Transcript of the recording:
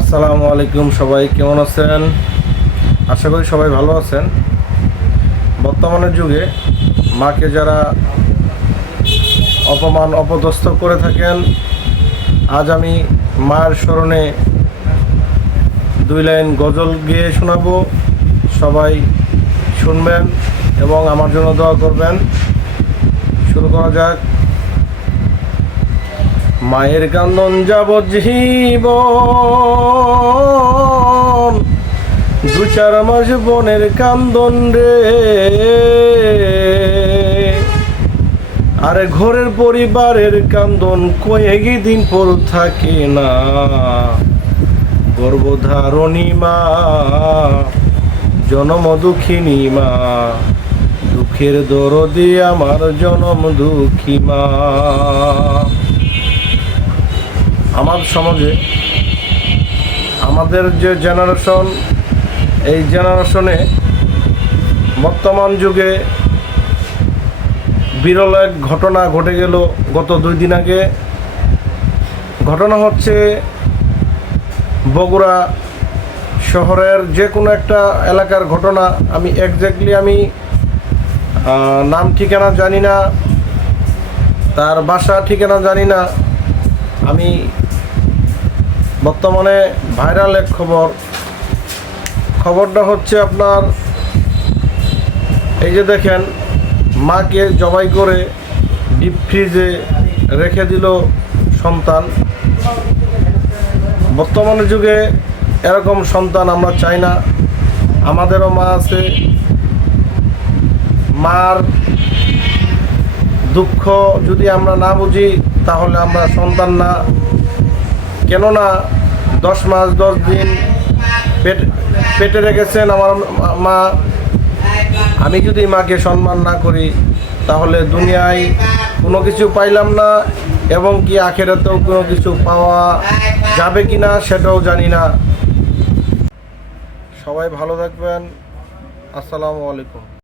আসসালামু আলাইকুম সবাই, কেমন আছেন? আশা করি সবাই ভালো আছেন। বর্তমানের যুগে মাকে যারা অপমান, অপদস্থ করে থাকেন, আজ আমি মায়ের স্মরণে দুই লাইন গজল গেয়ে শোনাবো। সবাই শুনবেন এবং আমার জন্য দোয়া করবেন। শুরু করা যাক। মায়ের কান্দন যাব জীব দু চার মাস বনের কান্দন রে। আরে ঘরের পরিবারের কান্দন কয়েকই দিন পর থাকে না। গর্ভধারণী মা, জনম দুঃখিনী মা, দুঃখের দরদি আমার জনম দুঃখী মা। আমার সমাজে আমাদের যে জেনারেশন এই জেনারেশনে বর্তমান যুগে বিরল এক ঘটনা ঘটে গেল গত দুই দিন আগে। ঘটনা হচ্ছে বগুড়া শহরের যে কোনো একটা এলাকার ঘটনা। আমি একজ্যাক্টলি আমি নাম ঠিকানা জানি না, তার বাসা ঠিকানা জানি না। আমি বর্তমানে ভাইরাল এক খবর। খবরটা হচ্ছে আপনার, এই যে দেখেন, মাকে জবাই করে ডিপ ফ্রিজে রেখে দিল সন্তান। বর্তমানে যুগে এরকম সন্তান আমরা চাই না। আমাদেরও মা আছে। মার দুঃখ যদি আমরা না বুঝি তাহলে আমরা সন্তান না। কেননা দশ মাস, দশ দিন পেট, পেটে রেখেছেন আমার মা। আমি যদি মাকে সম্মান না করি, তাহলে দুনিয়ায় কোনো কিছু পাইলাম না এবং কি আখেরাতেও কোনো কিছু পাওয়া যাবে কি না সেটাও জানি না। সবাই ভালো থাকবেন। আসসালামু আলাইকুম।